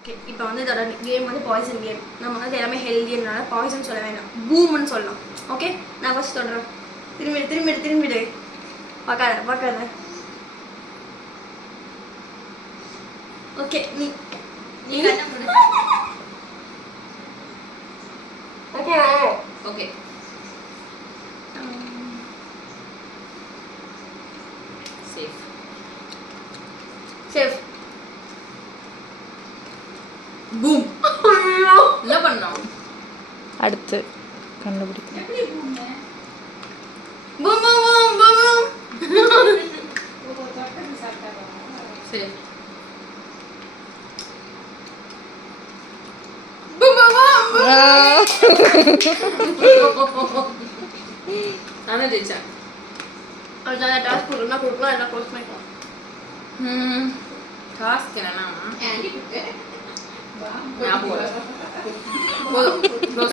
Okay, இப்போ வந்து இதோட கேம் வந்து பாய்சன் கேம். நம்ம வந்து எல்லாமே ஹெல்தியனால பாய்சன் சொல்ல வேண்டாம், பூம்னு சொல்லலாம். ஓகே, நான் ஃபர்ஸ்ட் தொடறேன். திரும்பிடு பார்க்காத. ஓகே, நீ ஓகே ஓகே சேஃப். பூம். என்ன பண்ணோம்? அடுத்து கண்டுபிடிக்கணும். Boom boom boom boom. சரி. நான் ஜெயிச்சேன். அதுதான் டாஸ்க் கொடுக்கலாம் எல்லாம் க்ளோஸ் பண்ணிக்கலாம். டாஸ்க் என்னன்னா ஞாபகம் போதும்.